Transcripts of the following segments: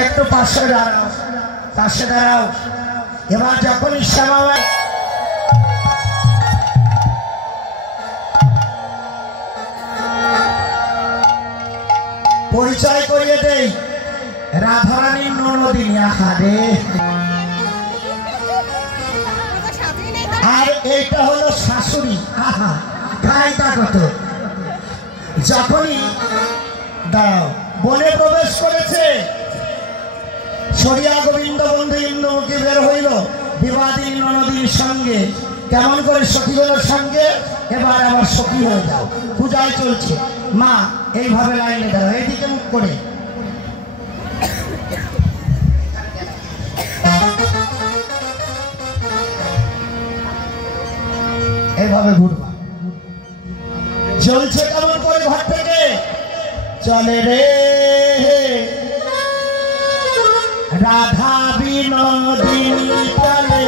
একটু পাশে দাঁড়াও, পাশে দাঁড়াও। এবার যখন শ্যামামাই পরিচয় করিয়ে দেই, রাধারানী ননদিনী। আহারে, আর এইটা হলো শাশুড়ি। আহা, খাইটা কত। যখনই দাঁড়াও বনে প্রবেশ করেছে, সরিয়া গোবিন্দ বন্ধু ইন্দ্রমুখী বের হইল বিবাদিনী ননদীর সঙ্গে। কেমন করে সখী হলো সঙ্গে? এবার আবার সখী হয়ে যাও, পূজায় চলছে। মা এইভাবে লাইনে দাও, এইদিকে মুখ করে। এইভাবে ঘুরবা। চলছে কেমন করে ঘর থেকে? চলে রে রাধা বিনোদিনী, চলে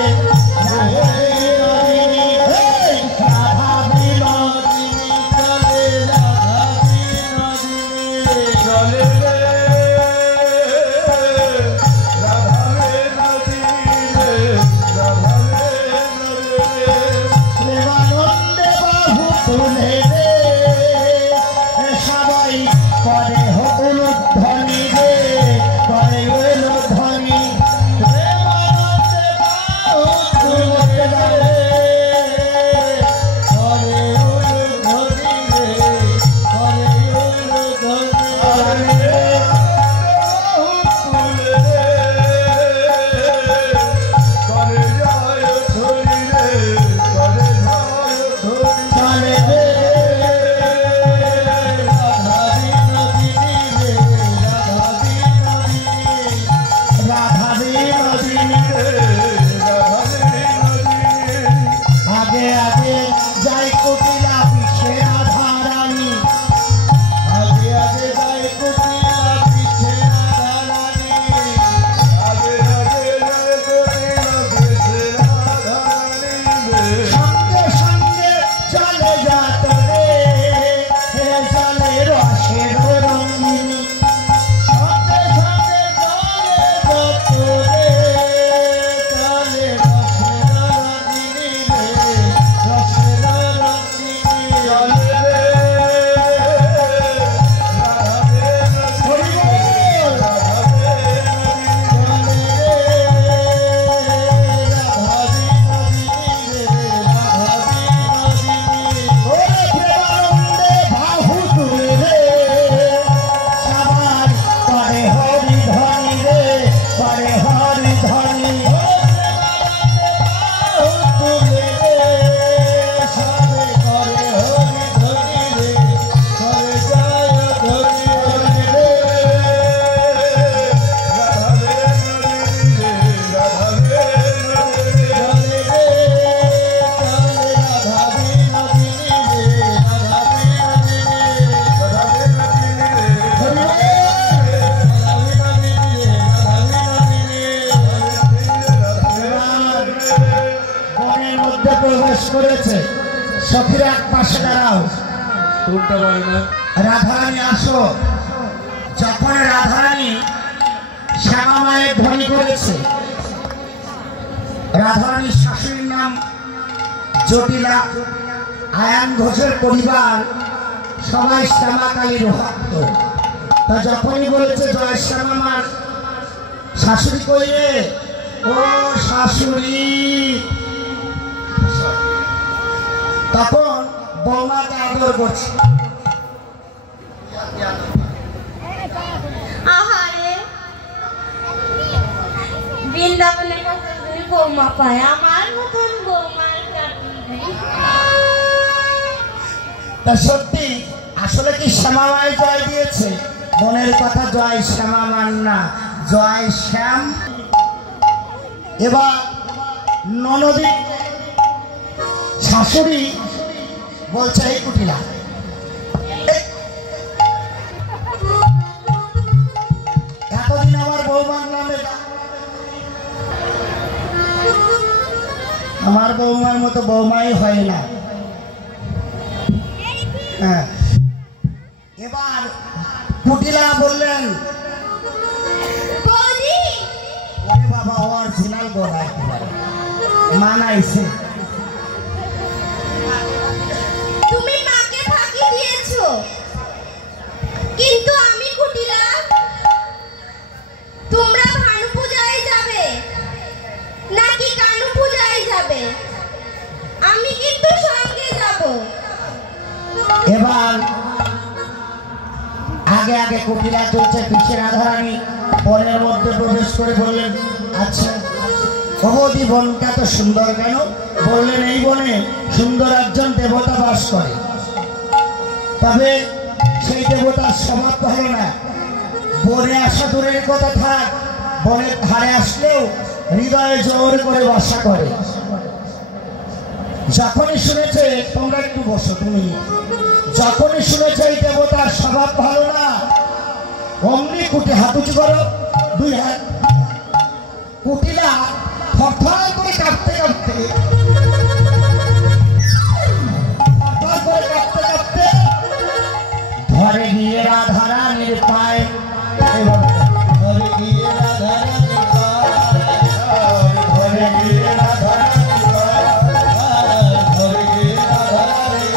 সখীরা এক পাশে দাঁড়াও। রাধারানী আসো। যখন রাধারানী শ্যামা মায়ের ধ্বনি করেছে, রাধারানীর শাশুড়ির নাম জটিলা। আয়ান ঘোষের পরিবার সবাই শ্যামা কালীর ভক্ত। তা যখনই বলেছে জয় শ্যামা মার, শাশুড়ি কইরে, ও শাশুড়ি, তখন বৌমাকে আদর করছে। আহারে, বৃন্দাবনের মতন বৌমা পায়, আমার মতন বৌমার। তা সত্যি আসলে কি শ্যামা মাই জয় দিয়েছে? মনের কথা, জয় শ্যামা মান না, জয় শ্যাম। এবার ননদী শাশুড়ি বলছে, এই কুটিলা, এতদিন আমার বৌমার নামে, আমার বৌমার মতো বৌমাই হয় না। হ্যাঁ, এবার কুটিলা বললেন, বাবা অরিজিনাল গলা একেবারে মানাইছে। তুমি মাকে ফাঁকি দিয়েছো, কিন্তু আমি কুটিলা। তোমরা ভানু পূজায় যাবে নাকি কানু পূজায় যাবে? আমি কিন্তু সঙ্গে যাব। এবার আগে আগে কুটিলা চলছে, পিছিয়ে রাধারানী বনের মধ্যে প্রবেশ করে বললেন, আচ্ছা ভগবতী বনটা তো সুন্দর কেন? বললেন এই বনে সুন্দর একজন দেবতা বাস করে, তবে সেই দেবতার স্বভাব ভালো না। বনে আসা দূরের কথা থাক, বনের ধারে আসলেও হৃদয়ে জোর করে বাসা করে। যখনই শুনেছে, তোমরা একটু বসো, তুমি যখনই শুনেছে এই দেবতার স্বভাব ভালো না, অমনি কুটি হাত উঁচু করো, দুই হাত। কুটিলা থরথর করে কাঁপতে কাঁপতে ঘরে গিয়ে রাধারানীর পায়ে, ঘরে গিয়ে রাধারানীর পায়ে, ঘরে গিয়ে রাধারানীর পায়ে, ঘরে গিয়ে রাধারানীর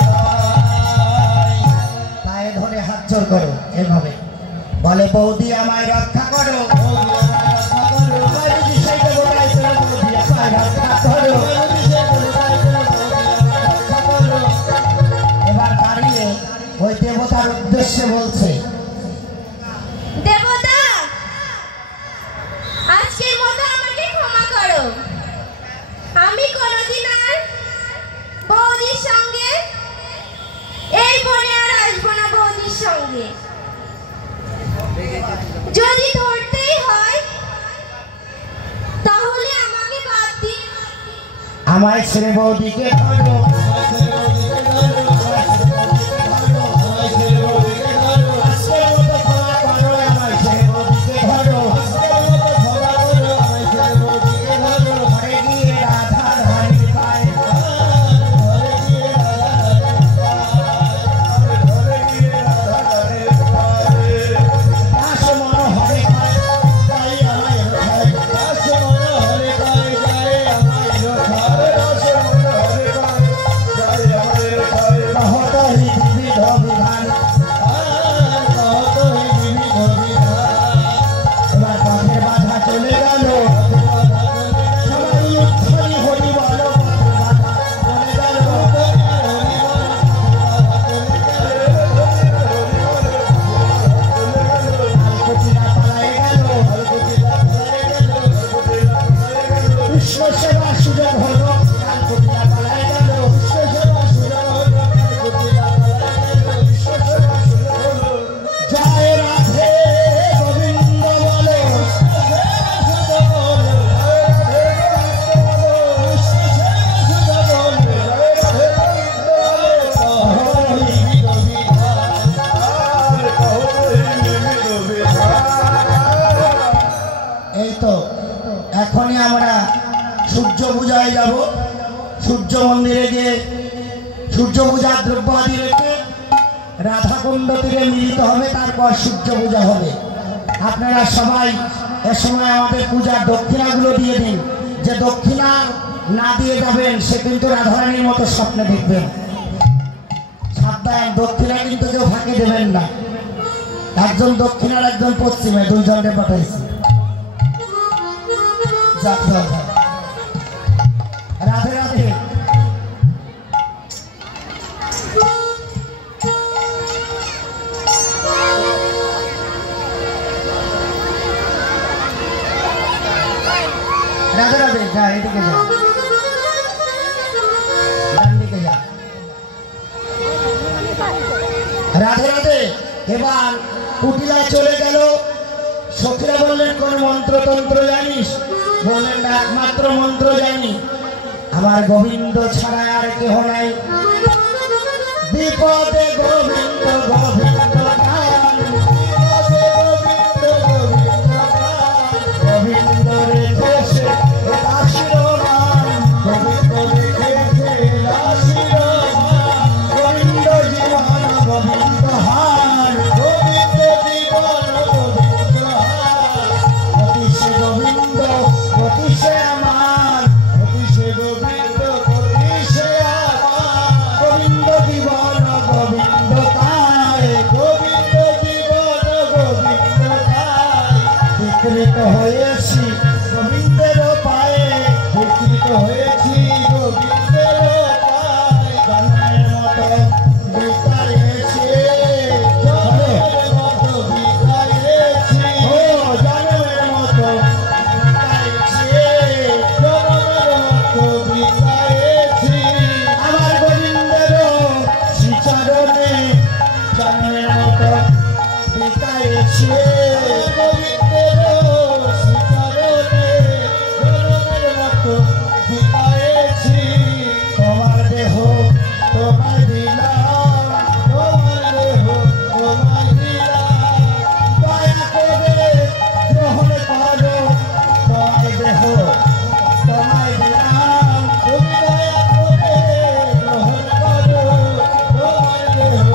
পায়ে ধরে হাত জোর করো, এভাবে বলে, বৌদি আমায় রক্ষা করো, এবার দাঁড়িয়ে ওই দেবতার উদ্দেশ্যে বলছে, দেবতা, আজকের মতো আমাকে ক্ষমা করো। আমি কোনোদিন আর বৌদির সঙ্গে এই বনে আর আসবো না। বৌদির সঙ্গে যদি ধরতেই হয় তাহলে আমাকে বাদ দিন। আমায় ছেড়ে বৌদিকে ধরো, এখনই আমরা সূর্য পূজায় যাব। সূর্য মন্দিরে গিয়ে সূর্য পূজার দ্রব্যাদি রেখে রাধাকুণ্ড তীরে মিলিত হবে, তারপর সূর্য পূজা হবে। আপনারা সবাই এ সময় আমাদের পূজার দক্ষিণাগুলো দিয়ে দিন। যে দক্ষিণা না দিয়ে যাবেন সে কিন্তু রাধারানীর মতো স্বপ্নে দেখবেন। সাবধান, দক্ষিণা কিন্তু কেউ ফাঁকে দেবেন না। একজন দক্ষিণার একজন পশ্চিমে, দুইজনকে পাঠাইছি। রাধে রাধে। রাধে রাধে, যা এদিকে যা, ডান দিকে যা। রাধে রাধে। এবার কুটিলা চলে গেল। সখীরা বললেন, কোন মন্ত্রতন্ত্র জানিস? বললেন, একমাত্র মন্ত্র জানি, আমার গোবিন্দ ছাড়া আর কেহ নাই। বিপদে গোবিন্দ গোবিন্দ গোবিন্দ রেখেছে গোবিন্দ জীবন গোবিন্দ হার, গোবিন্দ জীবন গোবিন্দ হার, গোবিন্দ বিকৃত হয়েছি গোবিন্দের পায়ে, বিকৃত হয়েছি গোবিন্দের পায়ে, জন্মের মতো বিকারেছি, জন্মের মতো বিকারেছি, ও জন্মের মতো বিকারেছি, জন্মের মতো বিকারেছি, আমার গোবিন্দের শ্রীচরণে জন্মের মতো বিকারেছি, গোবিন্দের শ্রীচরণে জন্মের মতো বিকারেছি। তোমার দেহ তোমায় দিলাম, তোমার দেহ তোমায় দিলাম, দয়া করে গ্রহণ করো, তোমার দেহ তোমায় দিলাম, তুমি দয়া করে গ্রহণ করো, তোমার দেহ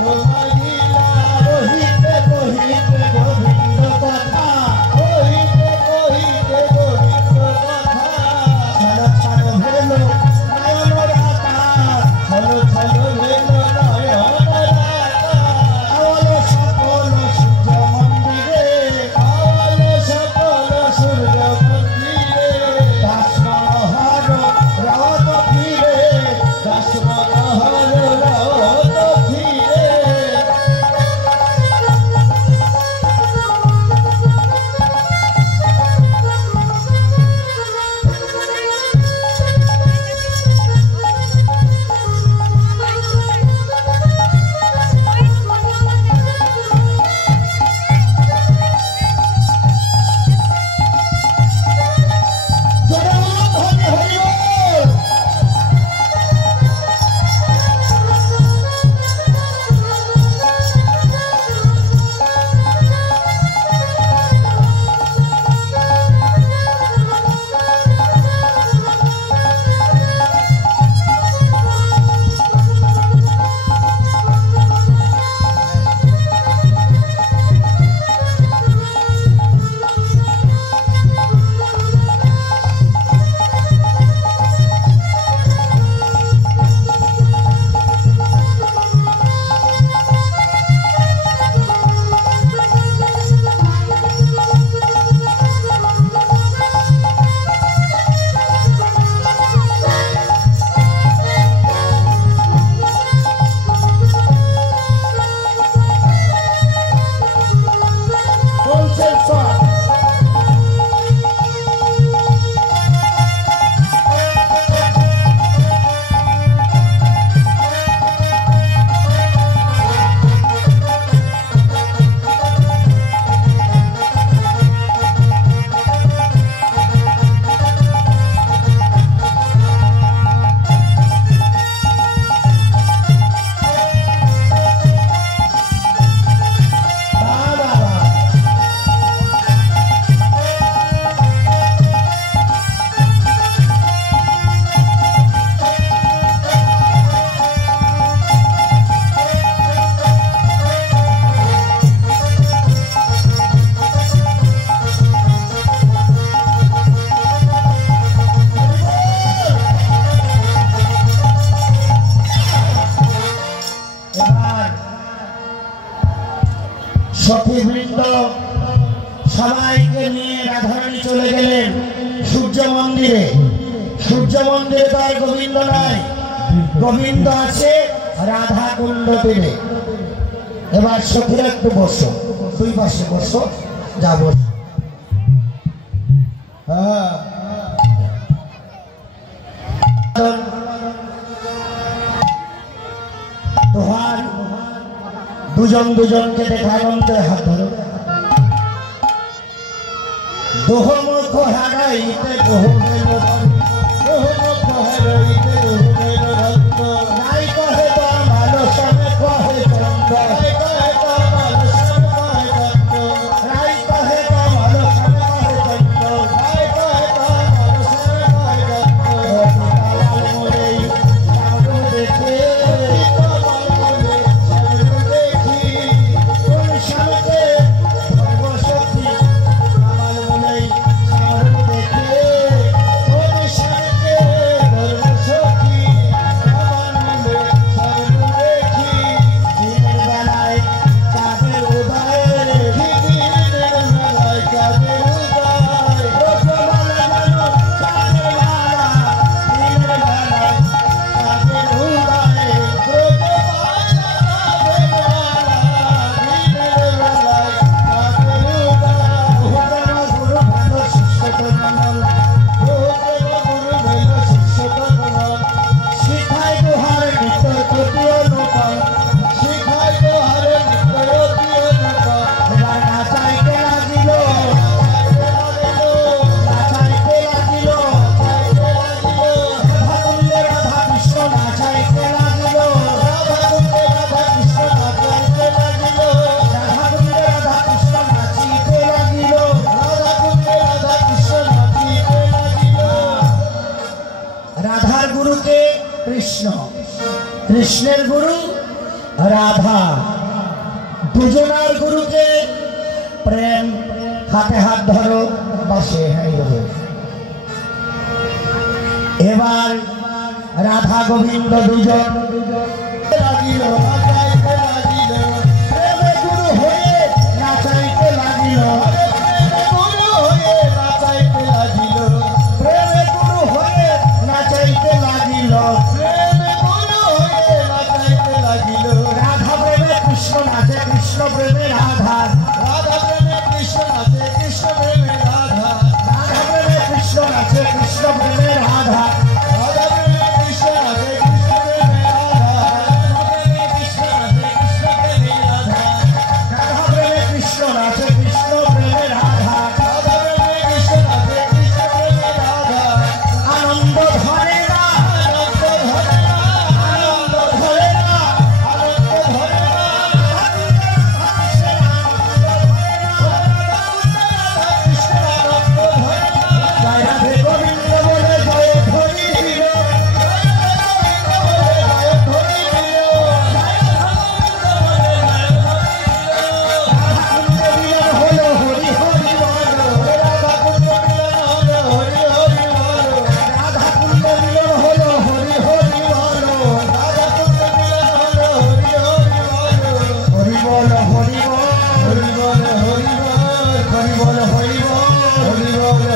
তোমায় দিলাম। কহিতে কহিতে গোবিন্দ কথা, কহিতে কহিতে গোবিন্দ কথা, ছাড়ো ছাড়ো ভেলো নয়ন রাতা, ছলো ছলো ভেল নয়ন রাতা, আওয়াল সকল সূর্য মন্দিরে, আওয়াল সকল সূর্য মন্দিরে, দাস মনোহর রথ ফিরে, দাস মনোহর রথ ফিরে। জনম হরি হরি বল। বলছেন সব বাবা এবার সখীবৃন্দ সবাইকে নিয়ে রাধারানী চলে গেলেন সূর্য মন্দিরে। সূর্য মন্দিরে তো আর গোবিন্দ নাই, গোবিন্দ আছে রাধা কুণ্ড তীরে। এবার সখীরা একটু বসো, দুই পাশে বসো, যা বসো। হ্যাঁ, তোহার দুজন দুজনকে দেখানন্দের হাত ধরো। দোহ মুখ হারাইতে দোহ মেল মুখ হারাইতে রূপের রত্ন, নাই কহে তো মানসনে কহে চন্দ, রাই কহে কমল শ্যাম কহে দত্ত, রাই কহে তো মানসনে কহে চন্দ, রাই কহে কমল শ্যাম কহে দত্ত। কালাল মোরেই সাধু দেখে কমল মূলে শ্যামরূপ দেখি, কোন স্বামীতে সর্বশক্তি কালাল মোরেই সাধু দেখে কোন কৃষ্ণের গুরু রাধা, দুজনার গুরুকে প্রেম, হাতে হাত ধরো, বসে এবার রাধা গোবিন্দ দুজন লাগিল নাচাইতে লাগিল প্রেমে গুরু হয়ে নাচাইতে লাগিল, গুরু হয়ে নাচাইতে লাগিল প্রেমে গুরু হয়ে নাচাইতে লাগিল। প্রেমে গুরু হয়ে নাচাইতে লাগিল রাধা প্রেমে কৃষ্ণ নাচে, কৃষ্ণ প্রেমে রাধা, রাধা প্রেমে কৃষ্ণ নাচে কৃষ্ণ প্রেমে রাধা রাধা প্রেমে কৃষ্ণ নাচে, কৃষ্ণ প্রেমে রাধা, রাধা প্রেমে কৃষ্ণ নাচে কৃষ্ণ প্রেমে রাধা রাধা প্রেমে কৃষ্ণ নাচে, কৃষ্ণ প্রেমে রাধা, রাধা প্রেমে কৃষ্ণ নাচে কৃষ্ণ প্রেমে রাধা আনন্দ ধরে না, আনন্দ ধরে না আনন্দ ধরে না, আনন্দ ধরে না কৃষ্ণ আনন্দ ধরে না জয় রাধে গোবিন্দ বলে জয় ধরি দিল, মিলন হলো হরি হরি বল, রাধা কুণ্ড মিলন হলো হরি হরি বল, হরি বল হরি বল, হরি বল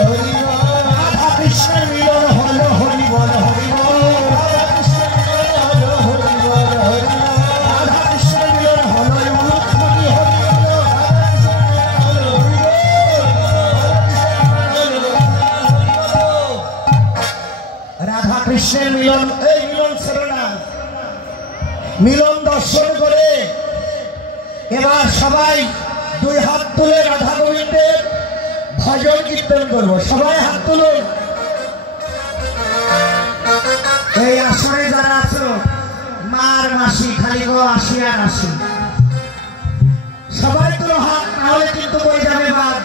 হরি বল, রাধা কৃষ্ণের মিলন হলো হরি বল হরি বল, রাধা কৃষ্ণের মিলন হলো হরি হরি বল, রাধা কৃষ্ণের মিলন, এই মিলন ছিল না, মিলন দর্শন করে এবার সবাই দুই হাত তুলে রাধা গোবিন্দের ভজন কীর্তন করবো। সবাই হাত তুলুন। এই আসরে যারা আছো, মার মাসি, খালি গো আসি আর আসি, সবাই তুলো হাত, নাহলে কিন্তু বই যাবে বাদ।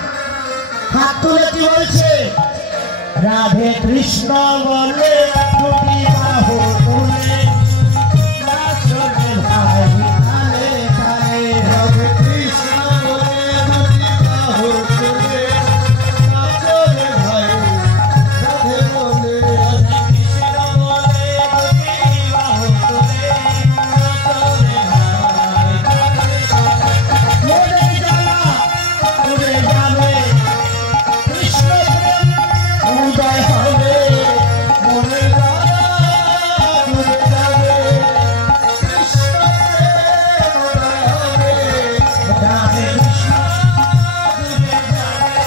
হাত তুলে কি বলছে? রাধে কৃষ্ণ বলে দুটি বাহু তুলে নাচো রে ভাই তালে তালে, রাধে কৃষ্ণ বলে দুটি বাহু তুলে নাচো রে ভাই রাধে বলে রাধে কৃষ্ণ বলে দুটি বাহু তুলে নাচো রে ভাই মোরে জ্বালা উড়ে যাবে, কৃষ্ণ প্রেম উদয় হবে, মনে জ্বালা ঘুরে যাবে কৃষ্ণ প্রেম উদয় হবে রাধে কৃষ্ণ ঘুরে যাবে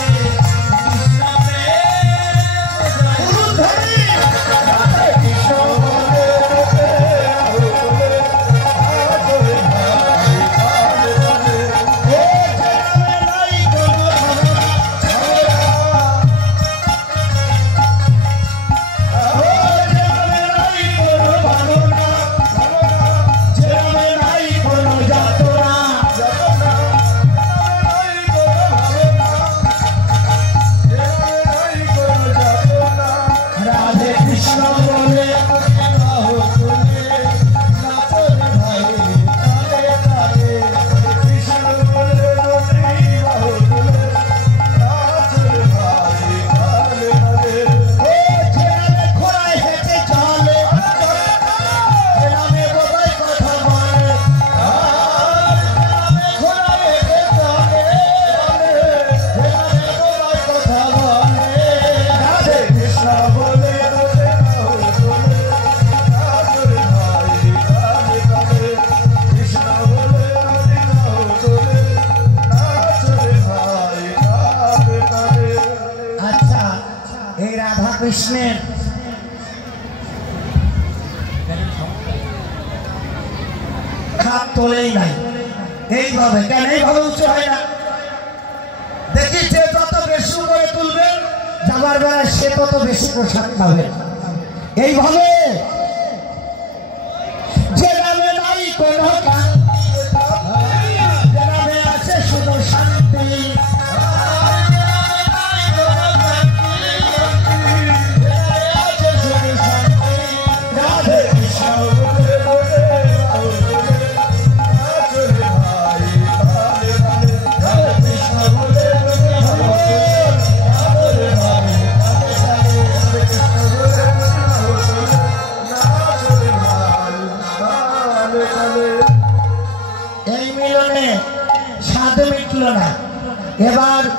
কৃষ্ণ প্রেম উলুধ্বনি, রাধে কৃষ্ণ বলে দুটি বাহু তুলে নাচো রে ভাই রাধে বলে এ জেনাবে নাই কোনো ভাবনা, ও জেনাবে নাই কোনো ভাবনা, জেনাবে নাই কোনো যাতনা, রাধে কৃষ্ণ বলে ও জেনাবে খোড়ায় হেঁটে চলে, জেনাবে বোবাই কথা বলে, রাধে কৃষ্ণ বলে আচ্ছা, এই রাধা কৃষ্ণের হাত তোলেই নাই, এইভাবে কেন এইভাবে উঁচু হয় না? দেখি যে যত বেশি করে তুলবে, যাবার বেলায় সে তত বেশি প্রসাদ পাবে। এইভাবে যে নামে নাই কোনো কান্তি, যে নামে আছে শুধু শান্তি, রাধে কৃষ্ণ বলে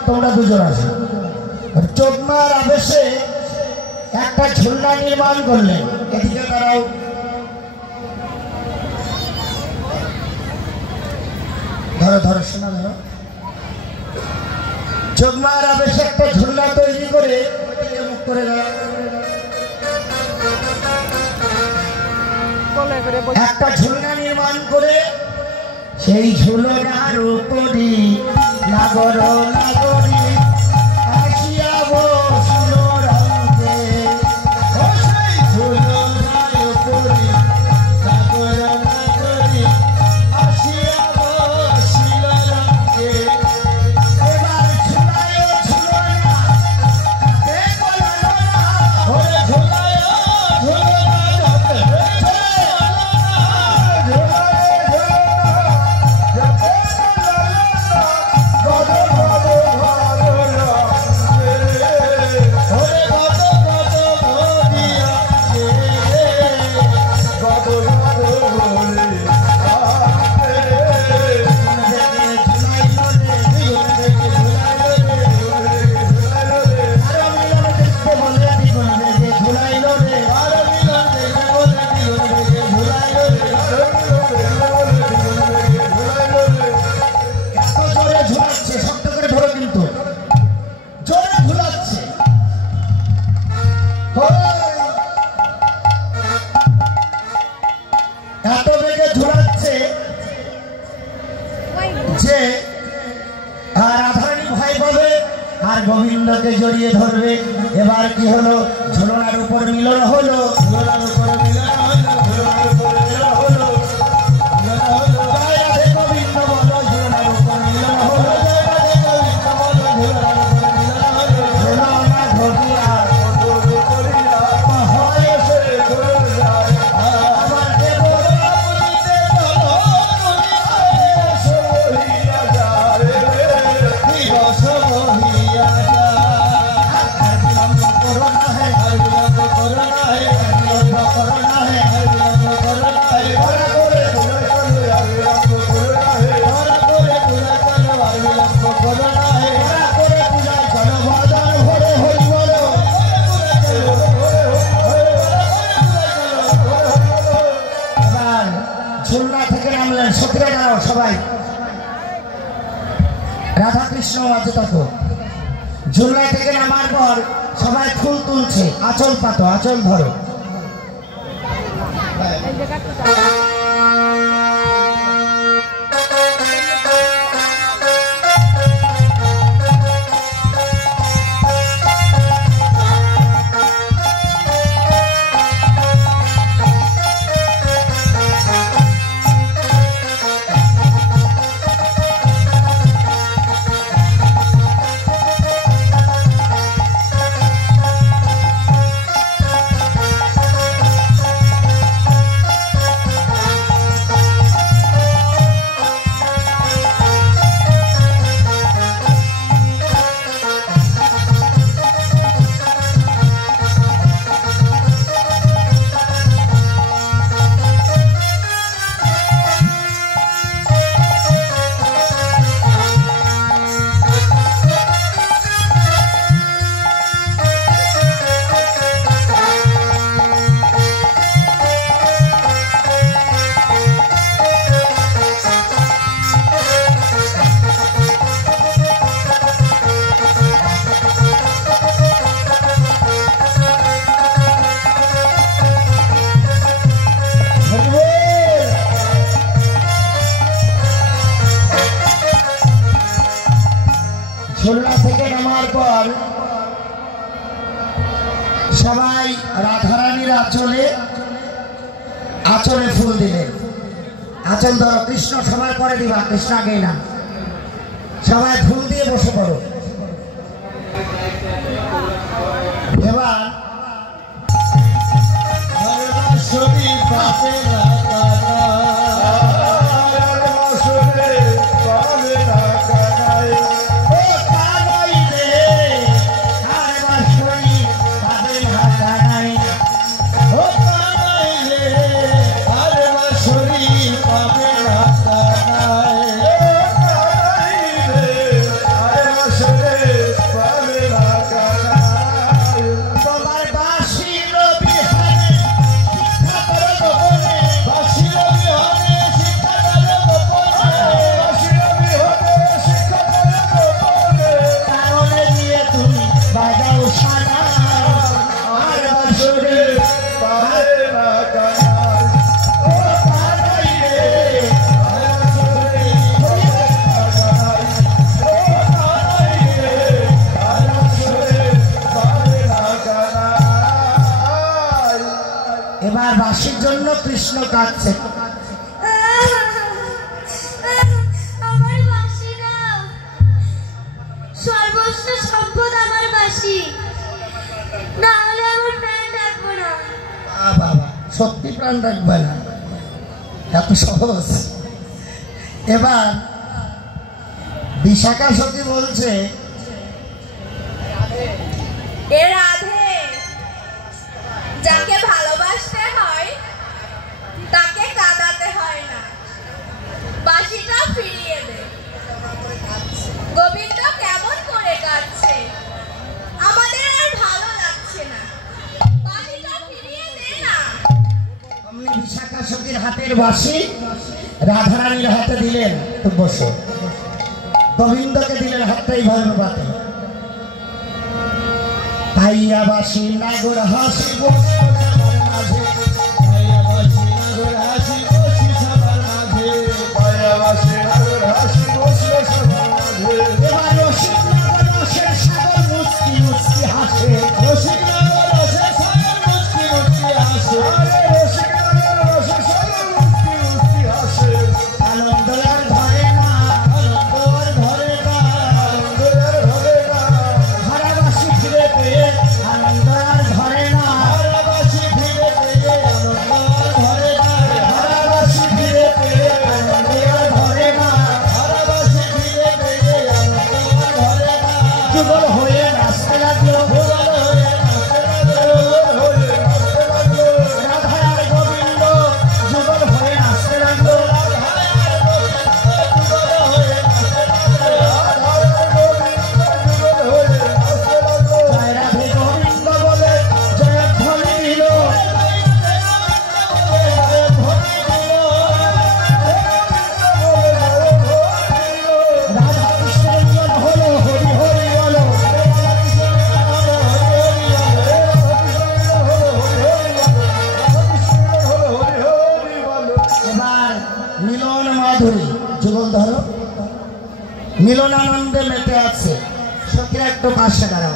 তোমরা দুজন আছো। চোখমার আবেশে একটা ঝুলনা নির্মাণ করলেন। এদিকে তারাও ধরো ধরো শোনা ধরো। চোখমার আবেশে একটা ঝুলনা তৈরি করে মুখ করে একটা ঝুলনা নির্মাণ করে সেই ঝুলনার উপরে নাগর নাগরী আসিয়া বসল রঙে। ও সেই ঝুলনার উপরে নাগর নাগরী আসিয়া বসল রঙে। এবার ঝুলায় ঝুলনা তাতে বললো না, ওরে ঝুলায় ঝুলনা তাতে এত বেগে ঝুলাচ্ছে যে রাধারানী ভয় পাবে আর গোবিন্দকে জড়িয়ে ধরবে। এবার কি হলো, ঝুলনার উপর মিলন হলো, ঝুলনার উপর মিলন হলো, ঝুলনার উপর মিলন হলো, জয় রাধে গোবিন্দ বলো, ঝুলনার উপর মিলন হলো, জয় রাধে গোবিন্দ বলো, ঝুলনার উপর মিলন হলো। ঝুলনা ঘটিয়া হয় সে ঘুরে যায় আমার দেব ঝুলনা থেকে নামলেন। সখীরা দাঁড়াও সবাই, রাধা কৃষ্ণ আছে থাকো। ঝুলনা থেকে নামার পর সবাই ফুল তুলছে, আঁচল পাতো, আঁচল ধরো। ঝুলনা থেকে নামার পর সবাই রাধারানীর আঁচলে আঁচলে ফুল দিলেন। আঁচল ধরো, কৃষ্ণ সবাই করে দিবা, কৃষ্ণ আগেই না, সবাই ফুল দিয়ে বসে পড়ো। এবার শরীর কাঁদছে। আমার বাঁশি দাও, সর্বস্ব সম্পদ আমার বাঁশি, না হলে আমার প্রাণ রাখবো না। বাবা সত্যি প্রাণ রাখবে না, এত সহজ। এবার বিশাখা সখী বলছে, এ রাধে, যাকে ভালোবাসতে হয় তাকে কাঁদাতে হয় না, বাঁশিটা ফিরিয়ে দে। গোবিন্দ কেমন করে কাঁদছে, আমাদের আর ভালো লাগছে না, বাঁশিটা ফিরিয়ে দে না। অমনি বিশাখা সখীর হাতের বাঁশি রাধারানীর হাতে দিলেন। তো বসো। গোবিন্দকে দিলেন হাতটা এইভাবে বাতে। পাইয়া বাঁশি নাগর হাসি বসলো সবার মাঝে, পাইয়া বাসি নাগর হাসি বসি সবার মাঝে, পাইয়া বাসি নাগর হাসি বসলো সবার মাঝে। এবার রসিক নাগর রসের সাগর মুচকি মুচকি হাসে। রসিক নাগর রসে সাগর মুচকি মুচকি হাসে, আরে রসিক নাগর রসে সাগর মুচকি মুচকি হাসে। আনন্দ আর ধরে না, আনন্দ আর ধরে না, আনন্দ আর ধরে না, হারা বাঁশি ফিরে পেয়ে আনন্দ আর ধরে না, হারা বাসি ফিরে পেয়ে আনন্দ আর ধরে না, হারা বাঁশি ফিরে পেয়ে আনন্দ আর ধরে না। হারা বাসি ফিরে পেয়ে আনন্দ আর ধরে না। যুগল হয়ে নাচতে লাগলো, ভোলার হয়ে নাচতে লাগলো, হয়ে নাচতে লাগলো, রাধা আর গোবিন্দ যুগল হয়ে নাচতে লাগলো। জয় রাধে গোবিন্দ বলে জয়ধ্বনি দিল। রাধা কৃষ্ণের মিলন হলো, হরি হরি বলো। এবার মিলন মাধুরী যুগল ধরো, মিলন আনন্দে মেতে আছে। সখীরা একটু পাশে দাঁড়াও।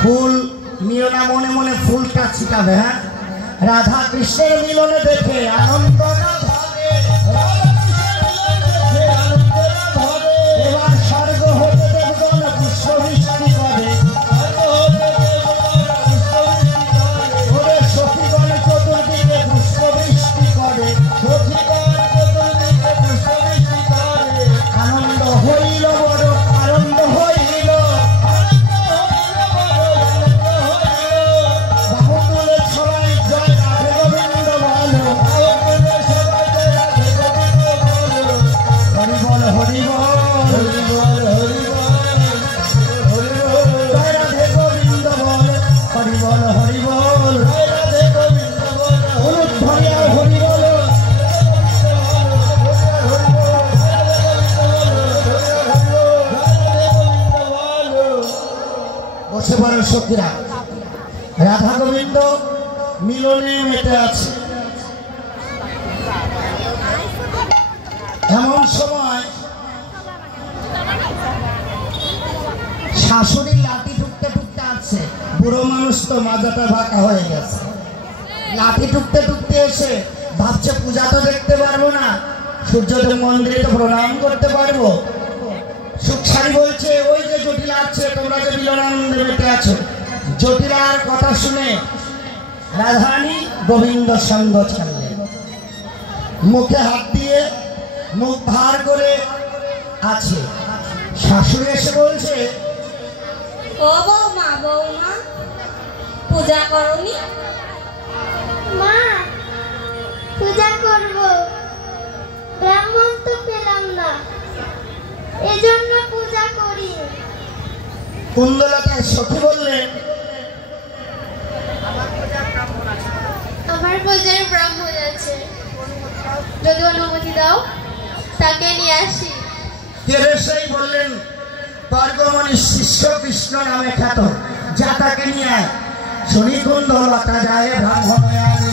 ফুল নিও না, মনে মনে ফুলটা ছিটাবে। হ্যাঁ, রাধা কৃষ্ণের মিলনে দেখে আনন্দ না ধরে। এবার স্বর্গ হতে দেবগণ পুষ্পবৃষ্টি করে। ওরে সখীগণ চতুর্দিকে পুষ্পবৃষ্টি করে। আনন্দ হইল বড়, আনন্দ হইল। বাহু তুলে সবাই জয় রাধে গোবিন্দ বলো। হরি বল, হরি বল, হরি বল, হরি বল, জয় রাধে গোবিন্দ বল। হরি বল, হরি বল, অনুধ্বনি আর হরি বল। বসে পড়ো সখীরা। রাধা গোবিন্দ মিলনে মেতে আছে। এমন সময় শাশুড়ি লাঠি ঠুকতে ঠুকতে আছে। বুড়ো মানুষ তো মাজাটা বাঁকা হয়ে গেছে। লাঠি ঠুকতে ঠুকতে এসে ভাবছে পূজা তো দেখতে পারবো না, সূর্যদেব মন্দিরে তো প্রণাম করতে পারবো। সুখসারি বলছে, ওই যে জটিলা আছে, তোমরা যে মিলনানন্দে মেতে আছো। জটিলার কথা শুনে রাধারানী গোবিন্দ সঙ্গ ছাড়লেন। মুখে হাত দিয়ে মুখ ভার করে আছে। শাশুড়ি এসে বলছে, ও বৌমা, বৌমা পূজা করনি? মা, পূজা করব, ব্রাহ্মণ তো পেলাম না, এজন্য পূজা করি। কুণ্ডলতা সখী বললেন, আমার পূজার ব্রাহ্মণ আছে, যদি অনুমতি দাও তাকে নিয়ে আসি। তেরেসাই বললেন, বর্গমণি শিষ্য কৃষ্ণ নামে খ্যাত, যা তাকে নিয়ে আয়। শুনি কুণ্ডলতা যায় ব্রাহ্মণ আনে।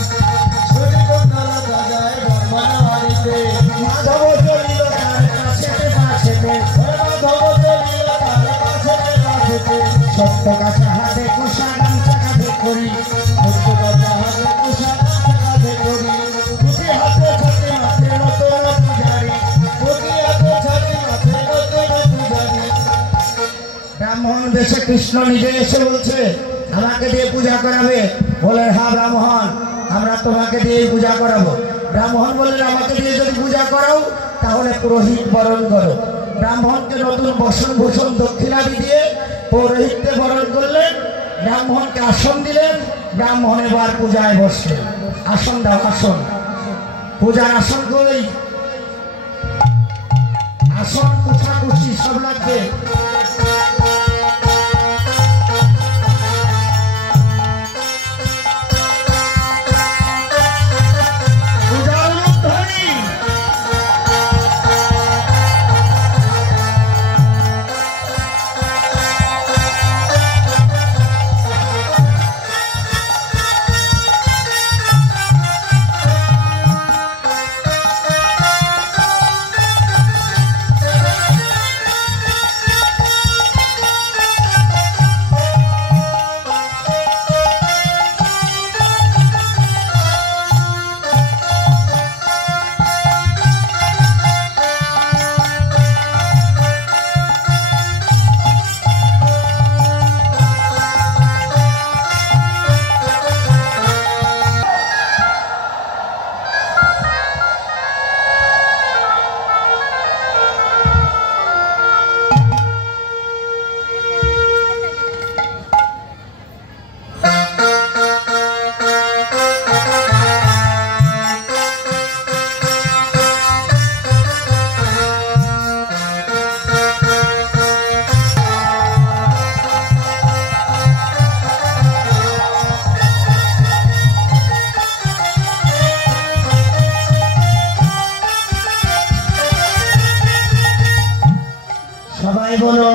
মাধব চলিল তার কাছেতে কাছেতে, সত্য কাছে হাতে কুষা গামছা কাঁধে করি, সত্য কাছে হাতে কুষা গামছা কাঁধে করি। ব্রাহ্মণ বেশে কৃষ্ণ নিজে এসে বলছে আমাকে দিয়ে পূজা করাবে। বলে হ্যাঁ ব্রাহ্মণ, আমরা তোমাকে দিয়ে পূজা করাবো। ব্রাহ্মণ বললেন আমাকে দিয়ে যদি পূজা করাও তাহলে পুরোহিত বরণ করো। ব্রাহ্মণকে নতুন বসন ভূষণ দক্ষিণাদি দিয়ে পৌরোহিত্যে বরণ করলেন। ব্রাহ্মণকে আসন দিলেন। ব্রাহ্মণ এবার পূজায় বসলেন। আসন দাও, আসন। পূজার আসন কই? আসন কুচাকুচি সব লাগবে। বলো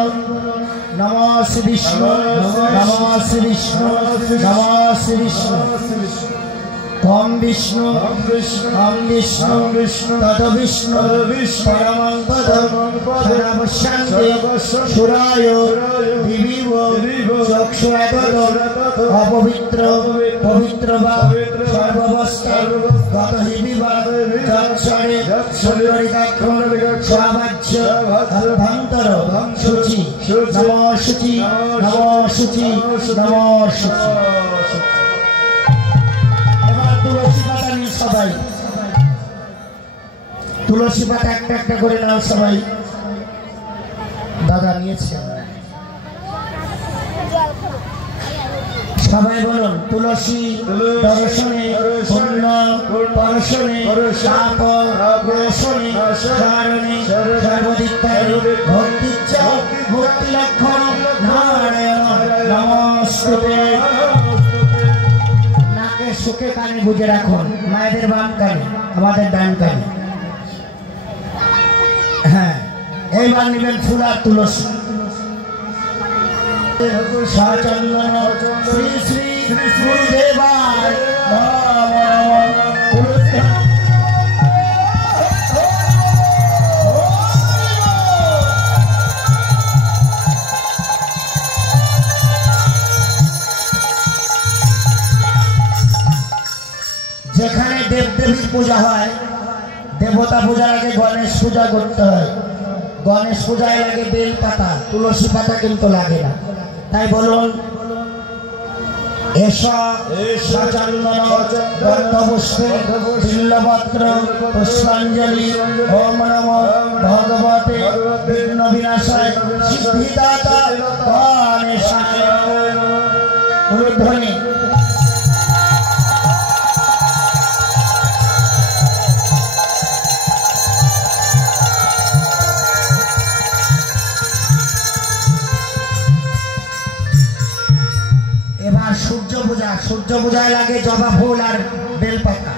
নমঃ শ্রী বিষ্ণু, নমঃ শ্রী বিষ্ণু, নমঃ শ্রী বিষ্ণু। ওম বিষ্ণু, ওম বিষ্ণু, তদ বিষ্ণু, পরমং পদম সদাবশ্যন্তে সুরায় দিবিব চক্ষুরাগত অপবিত্র পবিত্র বা সর্বাবস্থা গত হিবিবা যৎসরে সুন্দরিকাক্ষণ স্বাবাচ্য অভ্যন্তর শুচি। নমঃ শুচি, নমঃ শুচি, নমঃ শুচি। তুলসী পাতা নিয়ে সবাই, তুলসী পাতা একটা একটা করে নাও সবাই। দাদা নিয়েছে সবাই বলুন তুলসী দর্শনে পূর্ণ পরশনে শাপ দর্শনে কারণে সর্বদিত্তায় ভক্তিচ্ছ মুক্তি লক্ষণ নারায়ণ নমস্তুতে। নাকে সুখে কানে বুঝে রাখুন, মায়েদের বাম কানে আমাদের ডান কানে। হ্যাঁ, এইবার নেবেন ফুল আর তুলসী। সচন্দন শ্রী শ্রী গুরুদেবায় যেখানে দেবদেবীর পূজা হয়, দেবতা পূজার আগে গণেশ পূজা করতে হয়। গণেশ পূজায় লাগে বেল পাতা, তুলসী পাতা কিন্তু লাগে না। তাই বলুন সচন্দন গন্ধপুষ্পে বিল্লপত্র পুষ্পাঞ্জলি ওম নমো ভগবতে বিঘ্ন বিনাশায় সিদ্ধিদাতা গণেশায় ধ্বনি। এবার সূর্য পূজা, সূর্য পূজায় লাগে জবা ফুল আর বেলপাতা।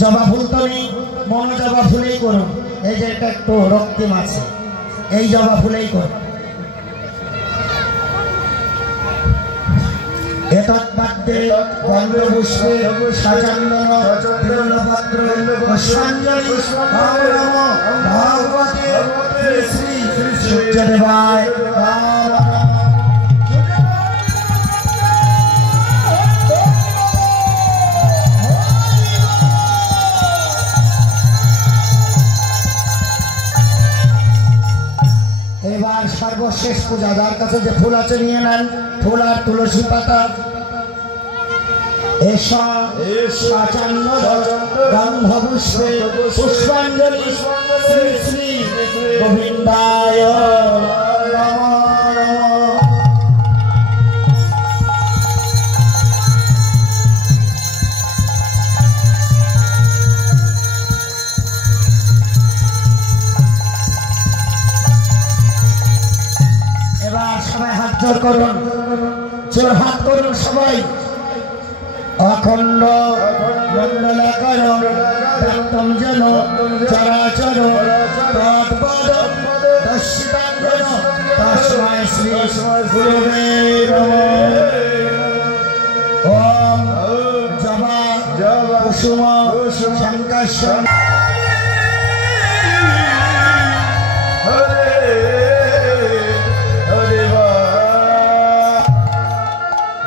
জবা ফুল তো নেই, মন জবা ফুলেই করুন। এই যে এটা একটু রক্তিম আছে, এই জবা ফুলেই করুন। এতদ্বাদ্যে গন্ধপুষ্পে সচন্দন বিল্লপত্র পুষ্পাঞ্জলি ওম নমো ভগবতে শ্রী শ্রী সূর্যদেবায়। এবার সর্বশেষ পূজা যার কাছে যে ফুল আছে নিয়ে নেন, ফুল আর তুলসী পাতা। সাচান্ন গন্ধপুষ্পে পুষ্পাঞ্জলি শ্রী শ্রী গোবিন্দায় নমঃ। এবার সবাই হাত জোর করুন, জোর হাত করুন সবাই। অখণ্ড মণ্ডলাকার দত্তম যেন চরাচর তৎপদ দর্শিতাঙ্গন তস্मै শ্রী গুরুবে নমঃ। ওম জবা কুসুম শঙ্কাশ্বর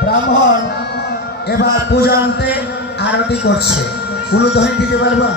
ব্রাহ্মণ এবার পূজান্তে আরতি করছে। উলুধ্বনি দিতে পারবা?